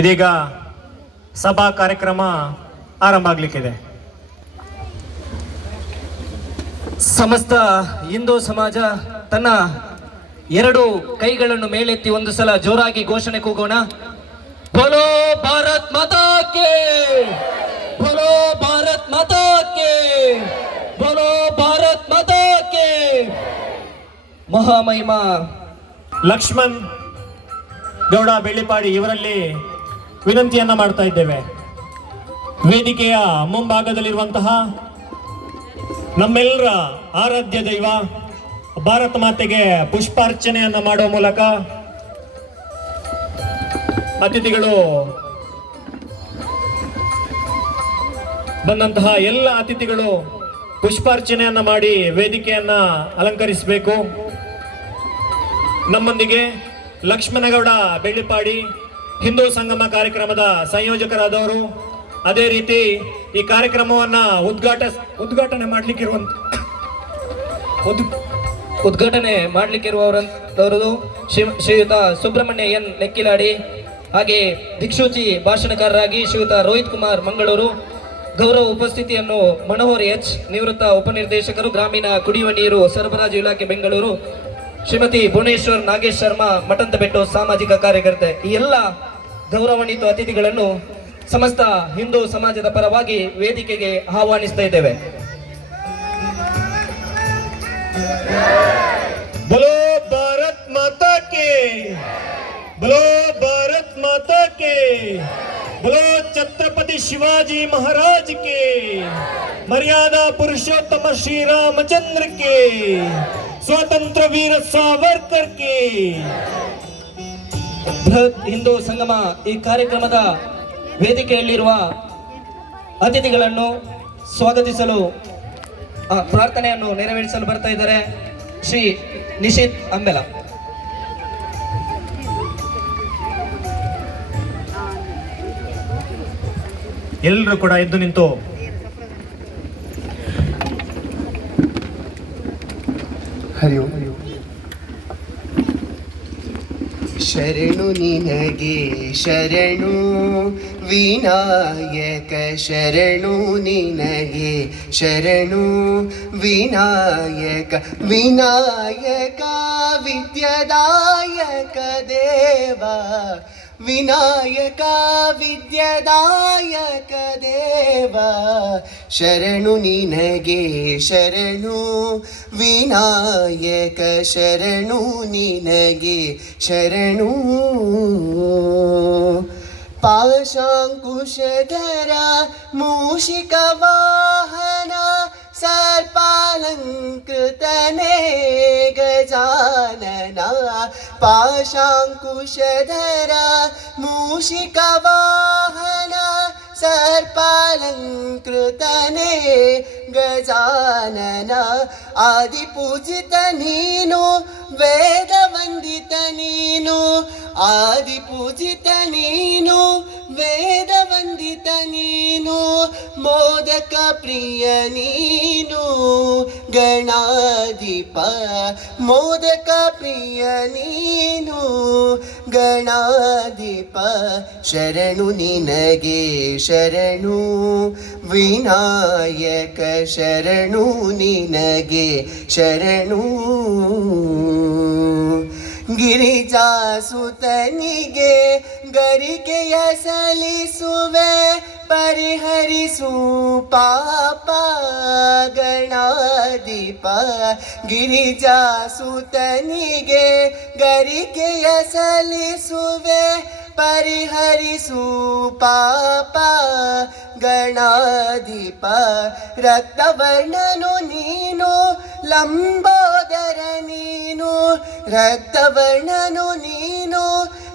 ಇದೀಗ ಸಭಾ ಕಾರ್ಯಕ್ರಮ ಆರಂಭ ಆಗ್ಲಿಕ್ಕಿದೆ. ಸಮಸ್ತ ಹಿಂದೂ ಸಮಾಜ ತನ್ನ ಎರಡು ಕೈಗಳನ್ನು ಮೇಲೆತ್ತಿ ಒಂದು ಸಲ ಜೋರಾಗಿ ಘೋಷಣೆ ಕೂಗೋಣ. ಬೋಲೋ ಭಾರತ್ ಮತಕ್ಕೆ ಕೆ! ಬೋಲೋ ಭಾರತ್ ಮತಕ್ಕೆ ಕೆ! ಬೋಲೋ ಭಾರತ್ ಮಹಾಮಹಿಮ ಮಹಾಮಹಿಮಾ ಲಕ್ಷ್ಮಣ್ ಗೌಡ ಬೆಳ್ಳಿಪಾಡಿ ಇವರಲ್ಲಿ ವಿನಂತಿಯನ್ನ ಮಾಡ್ತಾ ಇದ್ದೇವೆ. ವೇದಿಕೆಯ ಮುಂಭಾಗದಲ್ಲಿರುವಂತಹ ನಮ್ಮೆಲ್ಲರ ಆರಾಧ್ಯ ದೈವ, ಭಾರತ ಮಾತೆಗೆ ಪುಷ್ಪಾರ್ಚನೆಯನ್ನ ಮಾಡುವ ಮೂಲಕ ಅತಿಥಿಗಳು ಬಂದಂತಹ ಎಲ್ಲ ಅತಿಥಿಗಳು ಪುಷ್ಪಾರ್ಚನೆಯನ್ನ ಮಾಡಿ ವೇದಿಕೆಯನ್ನ ಅಲಂಕರಿಸಬೇಕು. ನಮ್ಮೊಂದಿಗೆ ಲಕ್ಷ್ಮಣಗೌಡ ಬೆಳ್ಳಿಪಾಡಿ ಹಿಂದೂ ಸಂಗಮ ಕಾರ್ಯಕ್ರಮದ ಸಂಯೋಜಕರಾದವರು, ಅದೇ ರೀತಿ ಈ ಕಾರ್ಯಕ್ರಮವನ್ನ ಉದ್ಘಾಟ ಉದ್ಘಾಟನೆ ಮಾಡ್ಲಿಕ್ಕಿರುವಂತ ಉದ್ ಉದ್ಘಾಟನೆ ಮಾಡಲಿಕ್ಕಿರುವವರದು ಶ್ರೀಯುತ ಸುಬ್ರಹ್ಮಣ್ಯ ಎನ್ ನೆಕ್ಕಿಲಾಡಿ, ಹಾಗೆ ದಿಕ್ಸೂಚಿ ಭಾಷಣಕಾರರಾಗಿ ಶ್ರೀಯುತ ರೋಹಿತ್ ಕುಮಾರ್ ಮಂಗಳೂರು, ಗೌರವ ಉಪಸ್ಥಿತಿಯನ್ನು ಮನೋಹರ್ ಎಚ್ ನಿವೃತ್ತ ಉಪನಿರ್ದೇಶಕರು, ಗ್ರಾಮೀಣ ಕುಡಿಯುವ ನೀರು, ಸರಬರಾಜು ಇಲಾಖೆ ಬೆಂಗಳೂರು ಶ್ರೀಮತಿ ಭುವನೇಶ್ವರ್ ನಾಗೇಶ್ ಶರ್ಮಾ ಮಠಂತಬೆಟ್ಟು ಸಾಮಾಜಿಕ ಕಾರ್ಯಕರ್ತೆ. ಈ ಎಲ್ಲ ಗೌರವಾನ್ವಿತ ಅತಿಥಿಗಳನ್ನು ಸಮಸ್ತ ಹಿಂದೂ ಸಮಾಜದ ಪರವಾಗಿ ವೇದಿಕೆಗೆ ಆಹ್ವಾನಿಸ್ತಾ ಇದ್ದೇವೆ. ಬಲೋ ಭಾರತ್ ಮಾತಾ ಕೇ, ಬಲೋ ಭಾರತ್ ಮಾತಾ ಕೇ, ಬಲೋ ಛತ್ರಪತಿ ಶಿವಾಜಿ ಮಹಾರಾಜ್ ಕೇ, ಮರ್ಯಾದಾ ಪುರುಷೋತ್ತಮ ಶ್ರೀರಾಮಚಂದ್ರ ಕೇ. ಸ್ವಾತಂತ್ರ್ಯ ವೀರ ಸಾವರ್ಕರ್ಗೆ. ಬೃಹತ್ ಹಿಂದೂ ಸಂಗಮ ಈ ಕಾರ್ಯಕ್ರಮದ ವೇದಿಕೆಯಲ್ಲಿರುವ ಅತಿಥಿಗಳನ್ನು ಸ್ವಾಗತಿಸಲು, ಆ, ಪ್ರಾರ್ಥನೆಯನ್ನು ನೆರವೇರಿಸಲು ಬರ್ತಾ ಇದ್ದಾರೆ ಶ್ರೀ ನಿಶಿತ್ ಅಂಬೆಲ. ಎಲ್ಲರೂ ಕೂಡ ಎದ್ದು ನಿಂತು ಹರಿ ಓಂ ಶರಣು ನಿನಗೆ ಶರಣು ವಿನಾಯಕ ಶರಣು ನಿನಗೆ ಶರಣು ವಿನಾಯಕ ವಿನಾಯಕ ವಿದ್ಯದಾಯಕ ದೇವ ವಿನಾಯಕ ವಿದ್ಯದಾಯಕ ದೇವ ಶರಣು ನಿನಗೆ ಶರಣು. ವಿನಾಯಕ ಶರಣು ನಿನಗೆ ಶರಣು. ಪಾಶಾಂಕುಶಧರ ಮೂಷಿಕ ವಾಹನ अलङ्कृतने गजानना पाशाङ्कुशधरा मूषिकवाहना सर्पालङ्कृतने गजानन आदिपूजित नीनु वेदवन्दित नीनु। आदिपूजित नीनु वेद ವಂದಿತ ನೀನು, ಮೋದಕ ಪ್ರಿಯ ನೀನು, ಗಣಾಧಿಪ, ಮೋದಕ ಪ್ರಿಯ ನೀನು, ಗಣಾಧಿಪ, ಶರಣು ನಿನಗೆ ಶರಣು, ವಿನಾಯಕ ಶರಣು ನಿನಗೆ ಶರಣು. ಗಿರಿಜಾಸುತನಿಗೆ ಗರಿಕೆಯ ಸಲಿಸುವೆ ಪರಿಹರಿಸು ಪಾಪ ಗಣಾಧಿಪ ಗಿರಿಜಾಸುತನಿಗೆ ಗರಿಕೆಯ ಸಲ್ಲಿಸುವೆ ಪರಿಹರಿಸು ಪಾಪ ಗಣಾಧಿಪ ರಕ್ತವರ್ಣನು ನೀನು ಲಂಬೋದರ ನೀನು ರಕ್ತವರ್ಣನು ನೀನು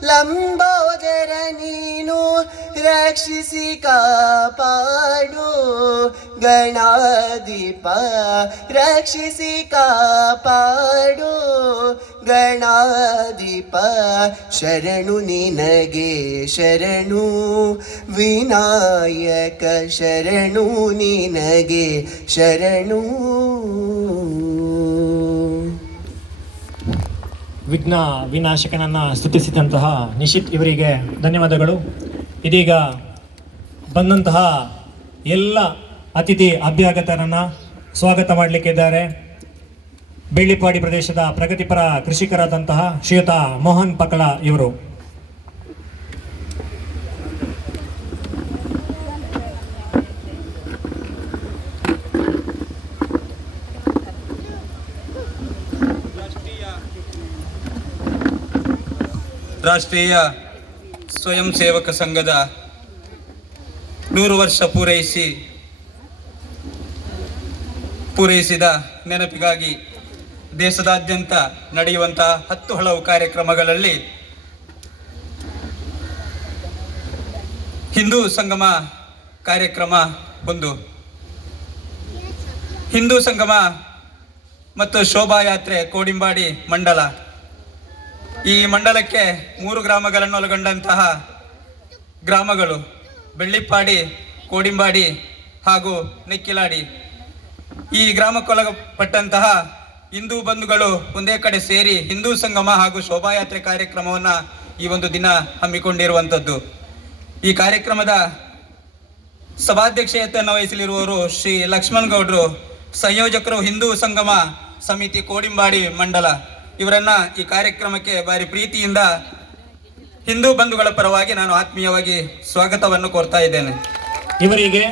ಲಂಬೋದರ ನೀನು ರಕ್ಷಿಸಿ ಕಾಪಾಡು, ಗಣಾಧಿಪ ರಕ್ಷಿಸಿ ಕಾಪಾಡು, ಗಣಾಧಿಪ ಶರಣು ನಿನಗೆ ಶರಣು, ವಿನಾಯಕ ಶರಣು ನಿನಗೆ ಶರಣು. ವಿಘ್ನ ವಿನಾಶಕನನ್ನು ಸ್ತುತಿಸಿದಂತಹ ನಿಶಿತ್ ಇವರಿಗೆ ಧನ್ಯವಾದಗಳು. ಇದೀಗ ಬಂದಂತಹ ಎಲ್ಲ ಅತಿಥಿ ಅಭ್ಯಾಗತರನ್ನು ಸ್ವಾಗತ ಮಾಡಲಿಕ್ಕಿದ್ದಾರೆ. ಬೆಳ್ಳಿಪಾಡಿ ಪ್ರದೇಶದ ಪ್ರಗತಿಪರ ಕೃಷಿಕರಾದಂತಹ ಶ್ರೀಯುತ ಮೋಹನ್ ಪಕಳ ಇವರು. ರಾಷ್ಟ್ರೀಯ ಸ್ವಯಂ ಸೇವಕ ಸಂಘದ ನೂರು ವರ್ಷ ಪೂರೈಸಿ, ಪೂರೈಸಿದ ನೆನಪಿಗಾಗಿ ದೇಶದಾದ್ಯಂತ ನಡೆಯುವಂತಹ ಹತ್ತು ಹಲವು ಕಾರ್ಯಕ್ರಮಗಳಲ್ಲಿ ಹಿಂದೂ ಸಂಗಮ ಕಾರ್ಯಕ್ರಮ ಒಂದು. ಹಿಂದೂ ಸಂಗಮ ಮತ್ತು ಶೋಭಾಯಾತ್ರೆ ಕೋಡಿಂಬಾಡಿ ಮಂಡಲ. ಈ ಮಂಡಲಕ್ಕೆ ಮೂರು ಗ್ರಾಮಗಳನ್ನು ಒಳಗೊಂಡಂತಹ ಗ್ರಾಮಗಳು ಬೆಳ್ಳಿಪ್ಪಾಡಿ, ಕೋಡಿಂಬಾಡಿ ಹಾಗೂ ನೆಕ್ಕಿಲಾಡಿ. ಈ ಗ್ರಾಮಕ್ಕೊಳಪಟ್ಟಂತಹ ಹಿಂದೂ ಬಂಧುಗಳು ಒಂದೇ ಕಡೆ ಸೇರಿ ಹಿಂದೂ ಸಂಗಮ ಹಾಗೂ ಶೋಭಾಯಾತ್ರೆ ಕಾರ್ಯಕ್ರಮವನ್ನು ಈ ಒಂದು ದಿನ ಹಮ್ಮಿಕೊಂಡಿರುವಂಥದ್ದು. ಈ ಕಾರ್ಯಕ್ರಮದ ಸಭಾಧ್ಯಕ್ಷತೆಯನ್ನು ವಹಿಸಲಿರುವವರು ಶ್ರೀ ಲಕ್ಷ್ಮಣ್ ಗೌಡ್ರು, ಸಂಯೋಜಕರು ಹಿಂದೂ ಸಂಗಮ ಸಮಿತಿ ಕೋಡಿಂಬಾಡಿ ಮಂಡಲ. ಇವರನ್ನ ಈ ಕಾರ್ಯಕ್ರಮಕ್ಕೆ ಭಾರಿ ಪ್ರೀತಿಯಿಂದ ಹಿಂದೂ ಬಂಧುಗಳ ಪರವಾಗಿ ನಾನು ಆತ್ಮೀಯವಾಗಿ ಸ್ವಾಗತವನ್ನು ಕೋರ್ತಾ ಇದ್ದೇನೆ. ಇವರಿಗೆ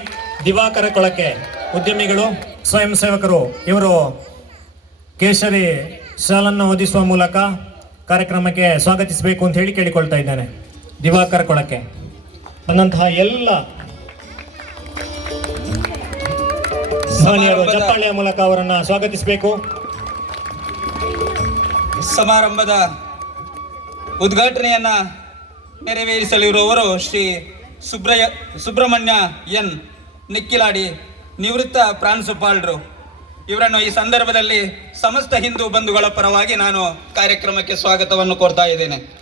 ದಿವಾಕರ ಕೊಳಕೆ ಉದ್ಯಮಿಗಳು ಸ್ವಯಂ ಸೇವಕರು ಇವರು ಕೇಸರಿ ಶಾಲನ್ನು ಓದಿಸುವ ಮೂಲಕ ಕಾರ್ಯಕ್ರಮಕ್ಕೆ ಸ್ವಾಗತಿಸಬೇಕು ಅಂತ ಹೇಳಿ ಕೇಳಿಕೊಳ್ತಾ ಇದ್ದೇನೆ. ದಿವಾಕರ ಕೊಳಕೆ. ಬಂದಂತಹ ಎಲ್ಲ ಚಪ್ಪಾಳೆಯ ಮೂಲಕ ಅವರನ್ನ ಸ್ವಾಗತಿಸಬೇಕು. ಸಮಾರಂಭದ ಉದ್ಘಾಟನೆಯನ್ನ ನೆರವೇರಿಸಲಿರುವವರು ಶ್ರೀ ಸುಬ್ರಯ, ಸುಬ್ರಹ್ಮಣ್ಯ ಎನ್. ನಿಕ್ಕಿಲಾಡಿ ನಿವೃತ್ತ ಪ್ರಾಂಶುಪಾಲರು. ಇವರನ್ನು ಈ ಸಂದರ್ಭದಲ್ಲಿ ಸಮಸ್ತ ಹಿಂದೂ ಬಂಧುಗಳ ಪರವಾಗಿ ನಾನು ಕಾರ್ಯಕ್ರಮಕ್ಕೆ ಸ್ವಾಗತವನ್ನು ಕೋರ್ತಾ ಇದ್ದೇನೆ.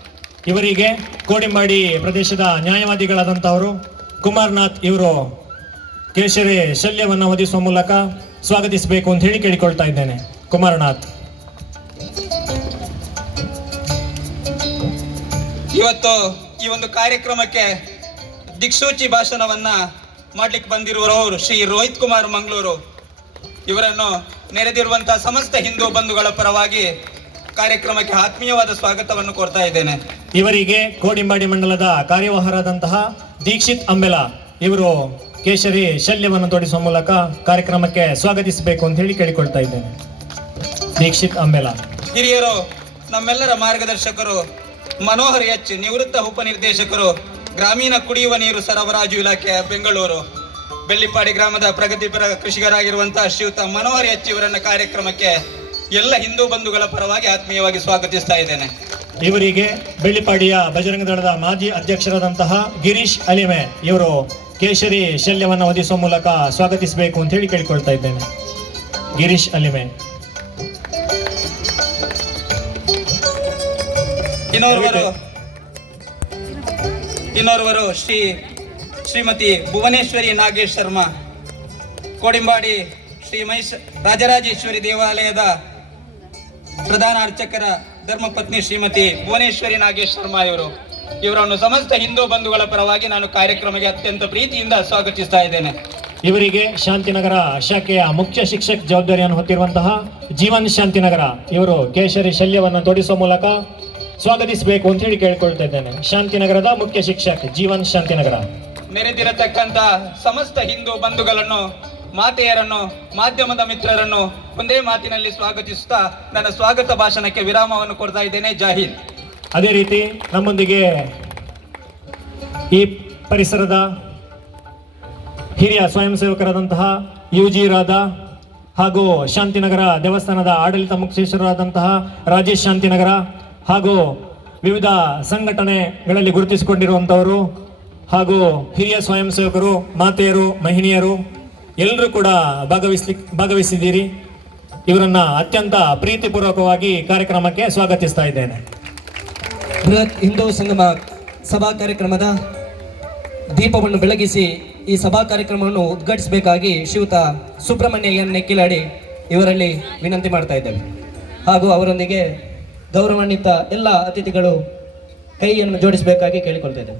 ಇವರಿಗೆ ಕೋಡಿಂಬಾಡಿ ಪ್ರದೇಶದ ನ್ಯಾಯವಾದಿಗಳಾದಂಥವರು, ಕುಮಾರ್ನಾಥ್ ಇವರು ಕೇಶರಿ ಶಲ್ಯವನ್ನು ಒದಿಸುವ ಮೂಲಕ ಸ್ವಾಗತಿಸಬೇಕು ಅಂತ ಹೇಳಿ ಕೇಳಿಕೊಳ್ತಾ ಇದ್ದೇನೆ. ಕುಮಾರನಾಥ್. ಇವತ್ತು ಈ ಒಂದು ಕಾರ್ಯಕ್ರಮಕ್ಕೆ ದಿಕ್ಸೂಚಿ ಭಾಷಣವನ್ನ ಮಾಡ್ಲಿಕ್ಕೆ ಬಂದಿರುವವರು ಶ್ರೀ ರೋಹಿತ್ ಕುಮಾರ್ ಮಂಗಳೂರು. ಇವರನ್ನು ನೆರೆದಿರುವಂತ ಸಮಸ್ತ ಹಿಂದೂ ಬಂಧುಗಳ ಪರವಾಗಿ ಕಾರ್ಯಕ್ರಮಕ್ಕೆ ಆತ್ಮೀಯವಾದ ಸ್ವಾಗತವನ್ನು ಕೊಡ್ತಾ ಇದ್ದೇನೆ. ಇವರಿಗೆ ಕೋಡಿಂಬಾಡಿ ಮಂಡಲದ ಕಾರ್ಯವಾಹರಾದಂತಹ ದೀಕ್ಷಿತ್ ಅಂಬೆಲ ಇವರು ಕೇಶರಿ ಶಲ್ಯವನ್ನು ತೊಡಿಸುವ ಮೂಲಕ ಕಾರ್ಯಕ್ರಮಕ್ಕೆ ಸ್ವಾಗತಿಸಬೇಕು ಅಂತ ಹೇಳಿ ಕೇಳಿಕೊಳ್ತಾ ಇದ್ದೇನೆ. ದೀಕ್ಷಿತ್ ಅಂಬೆಲ. ಹಿರಿಯರು ನಮ್ಮೆಲ್ಲರ ಮಾರ್ಗದರ್ಶಕರು ಮನೋಹರ್ ಎಚ್, ನಿವೃತ್ತ ಉಪನಿರ್ದೇಶಕರು, ಗ್ರಾಮೀಣ ಕುಡಿಯುವ ನೀರು ಸರಬರಾಜು ಇಲಾಖೆ ಬೆಂಗಳೂರು. ಬೆಳ್ಳಿಪಾಡಿ ಗ್ರಾಮದ ಪ್ರಗತಿಪರ ಕೃಷಿಕರಾಗಿರುವಂತಹ ಶ್ರೀಯುತ ಮನೋಹರ್ ಎಚ್ ಇವರನ್ನ ಕಾರ್ಯಕ್ರಮಕ್ಕೆ ಎಲ್ಲ ಹಿಂದೂ ಬಂಧುಗಳ ಪರವಾಗಿ ಆತ್ಮೀಯವಾಗಿ ಸ್ವಾಗತಿಸ್ತಾ ಇದ್ದೇನೆ. ಇವರಿಗೆ ಬೆಳ್ಳಿಪಾಡಿಯ ಬಜರಂಗ ದಳದ ಮಾಜಿ ಅಧ್ಯಕ್ಷರಾದಂತಹ ಗಿರೀಶ್ ಅಲಿಮೆ ಇವರು ಕೇಸರಿ ಶಲ್ಯವನ್ನು ಒದಿಸುವ ಮೂಲಕ ಸ್ವಾಗತಿಸಬೇಕು ಅಂತ ಹೇಳಿ ಕೇಳಿಕೊಳ್ತಾ ಇದ್ದೇನೆ. ಗಿರೀಶ್ ಅಲಿಮೆ. ಇನ್ನೋರ್ವರು. ಇನ್ನೋರ್ವರು ಶ್ರೀ ಶ್ರೀಮತಿ ಭುವನೇಶ್ವರಿ ನಾಗೇಶ್ ಶರ್ಮಾ ಕೋಡಿಂಬಾಡಿ ಶ್ರೀ ಮಹೇಶ್ ರಾಜರಾಜೇಶ್ವರಿ ದೇವಾಲಯದ ಪ್ರಧಾನ ಅರ್ಚಕರ ಧರ್ಮಪತ್ನಿ ಶ್ರೀಮತಿ ಭುವನೇಶ್ವರಿ ನಾಗೇಶ್ ಶರ್ಮಾ ಇವರು. ಇವರನ್ನು ಸಮಸ್ತ ಹಿಂದೂ ಬಂಧುಗಳ ಪರವಾಗಿ ನಾನು ಕಾರ್ಯಕ್ರಮಕ್ಕೆ ಅತ್ಯಂತ ಪ್ರೀತಿಯಿಂದ ಸ್ವಾಗತಿಸ್ತಾ ಇದ್ದೇನೆ. ಇವರಿಗೆ ಶಾಂತಿನಗರ ಶಾಖೆಯ ಮುಖ್ಯ ಶಿಕ್ಷಕ ಜವಾಬ್ದಾರಿಯನ್ನು ಹೊತ್ತಿರುವಂತಹ ಜೀವನ್ ಶಾಂತಿನಗರ ಇವರು ಕೇಸರಿ ಶಲ್ಯವನ್ನು ತೊಡಿಸುವ ಮೂಲಕ ಸ್ವಾಗತಿಸಬೇಕು ಅಂತ ಹೇಳಿ ಕೇಳ್ಕೊಳ್ತಾ ಇದ್ದೇನೆ. ಶಾಂತಿನಗರದ ಮುಖ್ಯ ಶಿಕ್ಷಕ್ ಜೀವನ್ ಶಾಂತಿನಗರ. ನೆರೆದಿರತಕ್ಕಂತ ಸಮಸ್ತ ಹಿಂದೂ ಬಂಧುಗಳನ್ನು ಮಾತೆಯರನ್ನು ಮಾಧ್ಯಮದ ಮಿತ್ರರನ್ನು ಒಂದೇ ಮಾತಿನಲ್ಲಿ ಸ್ವಾಗತಿಸುತ್ತಾ ನನ್ನ ಸ್ವಾಗತ ಭಾಷಣಕ್ಕೆ ವಿರಾಮವನ್ನು ಕೊಡ್ತಾ ಇದ್ದೇನೆ. ಜಾಹೀದ್ ಅದೇ ರೀತಿ ನಮ್ಮೊಂದಿಗೆ ಈ ಪರಿಸರದ ಹಿರಿಯ ಸ್ವಯಂ ಸೇವಕರಾದಂತಹ ಯು ಜಿ ರಾಧಾ ಹಾಗೂ ಶಾಂತಿನಗರ ದೇವಸ್ಥಾನದ ಆಡಳಿತ ಮುಖ್ಯಸ್ಥರಾದಂತಹ ರಾಜೇಶ್ ಶಾಂತಿನಗರ ಹಾಗೂ ವಿವಿಧ ಸಂಘಟನೆಗಳಲ್ಲಿ ಗುರುತಿಸಿಕೊಂಡಿರುವಂಥವರು ಹಾಗೂ ಹಿರಿಯ ಸ್ವಯಂ ಸೇವಕರು, ಮಾತೆಯರು ಮಹಿಳೆಯರು ಎಲ್ಲರೂ ಕೂಡ ಭಾಗವಹಿಸ್ಲಿ, ಭಾಗವಹಿಸಿದ್ದೀರಿ. ಇವರನ್ನ ಅತ್ಯಂತ ಪ್ರೀತಿಪೂರ್ವಕವಾಗಿ ಕಾರ್ಯಕ್ರಮಕ್ಕೆ ಸ್ವಾಗತಿಸ್ತಾ ಇದ್ದೇನೆ. ಬೃಹತ್ ಹಿಂದೂ ಸಂಗಮ ಸಭಾ ಕಾರ್ಯಕ್ರಮದ ದೀಪವನ್ನು ಬೆಳಗಿಸಿ ಈ ಸಭಾ ಕಾರ್ಯಕ್ರಮವನ್ನು ಉದ್ಘಾಟಿಸಬೇಕಾಗಿ ಶ್ರೀಯುತ ಸುಬ್ರಹ್ಮಣ್ಯ ಎನ್ ನೆಕ್ಕಿಲಾಡಿ ಇವರಲ್ಲಿ ವಿನಂತಿ ಮಾಡ್ತಾ ಇದ್ದೇವೆ. ಹಾಗೂ ಅವರೊಂದಿಗೆ ಗೌರವಾನ್ವಿತ ಎಲ್ಲ ಅತಿಥಿಗಳು ಕೈಯನ್ನು ಜೋಡಿಸಬೇಕಾಗಿ ಕೇಳಿಕೊಳ್ತಾ ಇದ್ದೇವೆ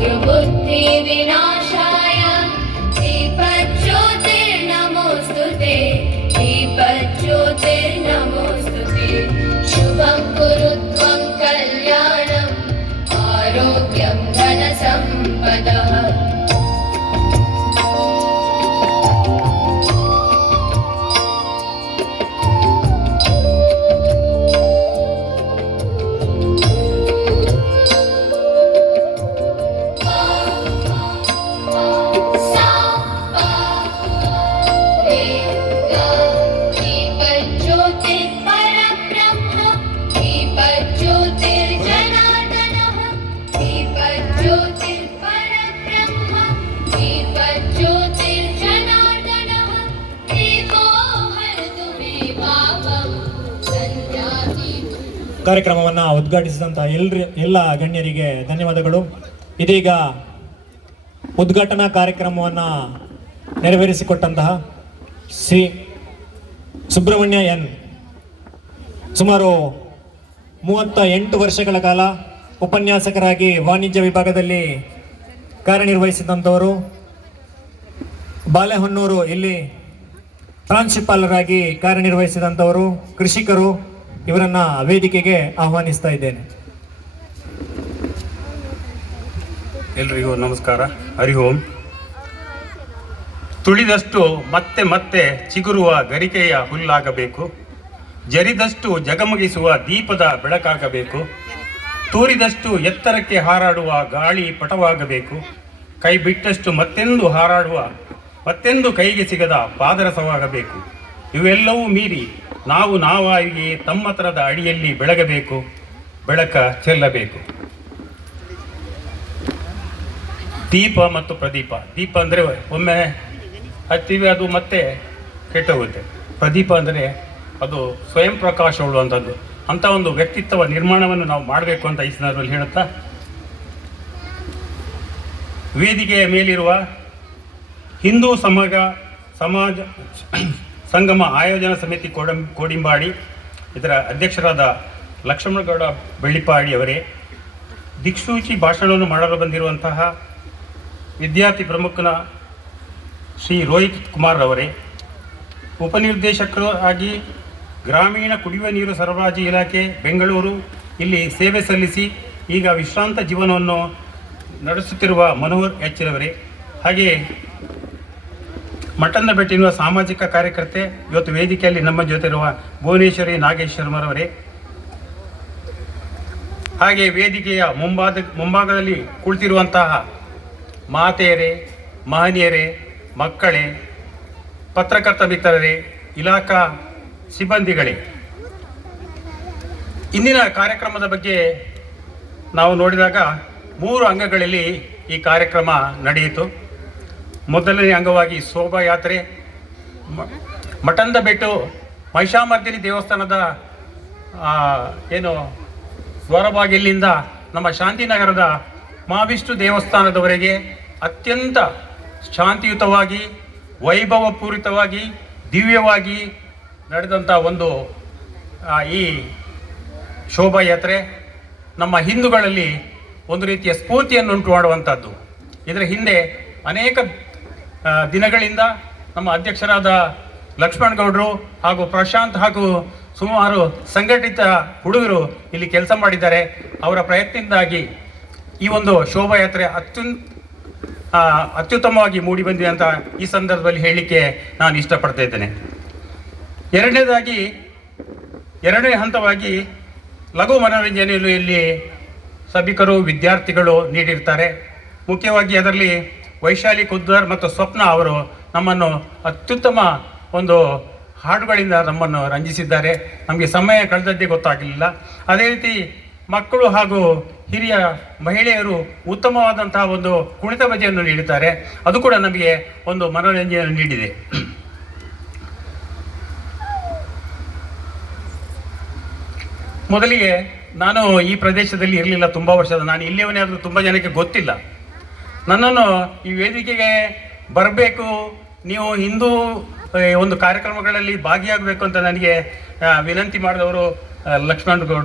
ತ್ರಿಬುದ್ಧಿ ವಿನಾಶ ಕಾರ್ಯಕ್ರಮವನ್ನು ಉದ್ಘಾಟಿಸಿದಂಥ ಎಲ್ರಿ, ಎಲ್ಲ ಗಣ್ಯರಿಗೆ ಧನ್ಯವಾದಗಳು. ಇದೀಗ ಉದ್ಘಾಟನಾ ಕಾರ್ಯಕ್ರಮವನ್ನು ನೆರವೇರಿಸಿಕೊಟ್ಟಂತಹ ಶ್ರೀ ಸುಬ್ರಹ್ಮಣ್ಯ ಎನ್. ಸುಮಾರು ಮೂವತ್ತ ಎಂಟು ವರ್ಷಗಳ ಕಾಲ ಉಪನ್ಯಾಸಕರಾಗಿ ವಾಣಿಜ್ಯ ವಿಭಾಗದಲ್ಲಿ ಕಾರ್ಯನಿರ್ವಹಿಸಿದಂಥವರು. ಬಾಲೆಹೊನ್ನೂರು ಇಲ್ಲಿ ಪ್ರಾಂಶುಪಾಲರಾಗಿ ಕಾರ್ಯನಿರ್ವಹಿಸಿದಂಥವರು, ಕೃಷಿಕರು ಇವರನ್ನ ವೇದಿಕೆಗೆ ಆಹ್ವಾನಿಸ್ತಾ ಇದ್ದೇನೆ. ಎಲ್ರಿಗೂ ನಮಸ್ಕಾರ. ಹರಿ ಓಂ. ತುಳಿದಷ್ಟು ಮತ್ತೆ ಮತ್ತೆ ಚಿಗುರುವ ಗರಿಕೆಯ ಹುಲ್ಲಾಗಬೇಕು. ಜರಿದಷ್ಟು ಜಗಮಗಿಸುವ ದೀಪದ ಬೆಳಕಾಗಬೇಕು. ತೂರಿದಷ್ಟು ಎತ್ತರಕ್ಕೆ ಹಾರಾಡುವ ಗಾಳಿ ಪಟವಾಗಬೇಕು. ಕೈ ಬಿಟ್ಟಷ್ಟು ಮತ್ತೆಂದು ಹಾರಾಡುವ, ಮತ್ತೆಂದು ಕೈಗೆ ಸಿಗದ ಪಾದರಸವಾಗಬೇಕು. ಇವೆಲ್ಲವೂ ಮೀರಿ ನಾವು ನಾವಾಗಿ ತಮ್ಮತ್ರದ ಅಡಿಯಲ್ಲಿ ಬೆಳಗಬೇಕು, ಬೆಳಕ ಚೆಲ್ಲಬೇಕು. ದೀಪ ಮತ್ತು ಪ್ರದೀಪ. ದೀಪ ಅಂದರೆ ಒಮ್ಮೆ ಹತ್ತಿವಿ ಅದು ಮತ್ತೆ ಕೆಟ್ಟೋಗುತ್ತೆ. ಪ್ರದೀಪ ಅಂದರೆ ಅದು ಸ್ವಯಂ ಪ್ರಕಾಶ ಉಳ್ಳುವಂಥದ್ದು ಅಂಥ ಒಂದು ವ್ಯಕ್ತಿತ್ವ ನಿರ್ಮಾಣವನ್ನು ನಾವು ಮಾಡಬೇಕು ಅಂತ ಈ ಸಂದರ್ಭದಲ್ಲಿ ಹೇಳುತ್ತಾ? ವೇದಿಕೆಯ ಮೇಲಿರುವ ಹಿಂದೂ ಸಮಗ ಸಮಾಜ ಸಂಗಮ ಆಯೋಜನಾ ಸಮಿತಿ ಕೋಡಂ, ಕೋಡಿಂಬಾಡಿ, ಇದರ ಅಧ್ಯಕ್ಷರಾದ ಲಕ್ಷ್ಮಣಗೌಡ ಬೆಳ್ಳಿಪಾಡಿ ಅವರೇ. ದಿಕ್ಸೂಚಿ ಭಾಷಣವನ್ನು ಮಾಡಲು ಬಂದಿರುವಂತಹ ವಿದ್ಯಾರ್ಥಿ ಪ್ರಮುಖನ ಶ್ರೀ ರೋಹಿತ್ ಕುಮಾರ್ ಅವರೇ ಉಪನಿರ್ದೇಶಕರು ಆಗಿ ಗ್ರಾಮೀಣ ಕುಡಿಯುವ ನೀರು ಸರಬರಾಜು ಇಲಾಖೆ, ಬೆಂಗಳೂರು ಇಲ್ಲಿ ಸೇವೆ ಸಲ್ಲಿಸಿ ಈಗ ವಿಶ್ರಾಂತ ಜೀವನವನ್ನು ನಡೆಸುತ್ತಿರುವ ಮನೋಹರ್ ರವರೇ ಹಾಗೆ ಭೇಟಿ ಎನ್ನುವ ಸಾಮಾಜಿಕ ಕಾರ್ಯಕರ್ತೆ ಇವತ್ತು ವೇದಿಕೆಯಲ್ಲಿ ನಮ್ಮ ಜೊತೆ ಇರುವ ಭುವನೇಶ್ವರಿ ನಾಗೇಶ್ ಶರ್ಮರವರೇ ಹಾಗೆ ವೇದಿಕೆಯ ಮುಂಭಾಗ ಮುಂಭಾಗದಲ್ಲಿ ಕುಳಿತಿರುವಂತಹ ಮಾತೆಯರೇ, ಮಹನೀಯರೇ, ಮಕ್ಕಳೇ, ಪತ್ರಕರ್ತ ಮಿತ್ರರೇ, ಇಲಾಖಾ ಸಿಬ್ಬಂದಿಗಳೇ. ಇಂದಿನ ಕಾರ್ಯಕ್ರಮದ ಬಗ್ಗೆ ನಾವು ನೋಡಿದಾಗ ಮೂರು ಅಂಗಗಳಲ್ಲಿ ಈ ಕಾರ್ಯಕ್ರಮ ನಡೆಯಿತು. ಮೊದಲನೇ ಅಂಗವಾಗಿ ಶೋಭಾಯಾತ್ರೆ. ಮಠಂದ ಬೆಟ್ಟು ಮಹಿಷಾಮರ್ದಿನಿ ದೇವಸ್ಥಾನದ ಏನು ದ್ವಾರಬಾಗಿಲಿಂದ ನಮ್ಮ ಶಾಂತಿನಗರದ ಮಹಾವಿಷ್ಣು ದೇವಸ್ಥಾನದವರೆಗೆ ಅತ್ಯಂತ ಶಾಂತಿಯುತವಾಗಿ, ವೈಭವಪೂರಿತವಾಗಿ, ದಿವ್ಯವಾಗಿ ನಡೆದಂಥ ಒಂದು ಈ ಶೋಭಾಯಾತ್ರೆ ನಮ್ಮ ಹಿಂದೂಗಳಲ್ಲಿ ಒಂದು ರೀತಿಯ ಸ್ಫೂರ್ತಿಯನ್ನುಂಟು ಮಾಡುವಂಥದ್ದು ಇದರ ಹಿಂದೆ ಅನೇಕ ದಿನಗಳಿಂದ ನಮ್ಮ ಅಧ್ಯಕ್ಷರಾದ ಲಕ್ಷ್ಮಣ್ ಗೌಡರು ಹಾಗೂ ಪ್ರಶಾಂತ್ ಹಾಗೂ ಸುಮಾರು ಸಂಘಟಿತ ಹುಡುಗರು ಇಲ್ಲಿ ಕೆಲಸ ಮಾಡಿದ್ದಾರೆ. ಅವರ ಪ್ರಯತ್ನದಿಂದಾಗಿ ಈ ಒಂದು ಶೋಭಾಯಾತ್ರೆ ಅತ್ಯುನ್ ಅತ್ಯುತ್ತಮವಾಗಿ ಮೂಡಿ ಬಂದಿದೆ ಅಂತ ಈ ಸಂದರ್ಭದಲ್ಲಿ ಹೇಳಲಿಕ್ಕೆ ನಾನು ಇಷ್ಟಪಡ್ತಾ ಇದ್ದೇನೆ. ಎರಡನೇದಾಗಿ, ಎರಡನೇ ಹಂತವಾಗಿ ಲಘು ಮನೋರಂಜನೆಯಲ್ಲಿ ಸಭಿಕರು, ವಿದ್ಯಾರ್ಥಿಗಳು ನೀಡಿರ್ತಾರೆ. ಮುಖ್ಯವಾಗಿ ಅದರಲ್ಲಿ ವೈಶಾಲಿ ಕುದ್ದರ್ ಮತ್ತು ಸ್ವಪ್ನ ಅವರು ನಮ್ಮನ್ನು ಅತ್ಯುತ್ತಮ ಒಂದು ಹಾಡುಗಳಿಂದ ನಮ್ಮನ್ನು ರಂಜಿಸಿದ್ದಾರೆ. ನಮಗೆ ಸಮಯ ಕಳೆದದ್ದೇ ಗೊತ್ತಾಗಲಿಲ್ಲ. ಅದೇ ರೀತಿ ಮಕ್ಕಳು ಹಾಗೂ ಹಿರಿಯ ಮಹಿಳೆಯರು ಉತ್ತಮವಾದಂತಹ ಒಂದು ಕುಣಿತ ಬಜೆಯನ್ನು ನೀಡುತ್ತಾರೆ ಅದು ಕೂಡ ನಮಗೆ ಒಂದು ಮನೋರಂಜನೆ ನೀಡಿದೆ. ಮೊದಲಿಗೆ ನಾನು ಈ ಪ್ರದೇಶದಲ್ಲಿ ಇರಲಿಲ್ಲ ತುಂಬ ವರ್ಷದ. ನಾನು ಇಲ್ಲಿಯವನೇ ಆದರೂ ತುಂಬ ಜನಕ್ಕೆ ಗೊತ್ತಿಲ್ಲ. ನನ್ನನ್ನು ಈ ವೇದಿಕೆಗೆ ಬರಬೇಕು. ನೀವು ಹಿಂದೂ ಒಂದು ಕಾರ್ಯಕ್ರಮಗಳಲ್ಲಿ ಭಾಗಿಯಾಗಬೇಕು ಅಂತ ನನಗೆ ವಿನಂತಿ ಮಾಡಿದವರು ಲಕ್ಷ್ಮಣ್ ಗೌಡ್.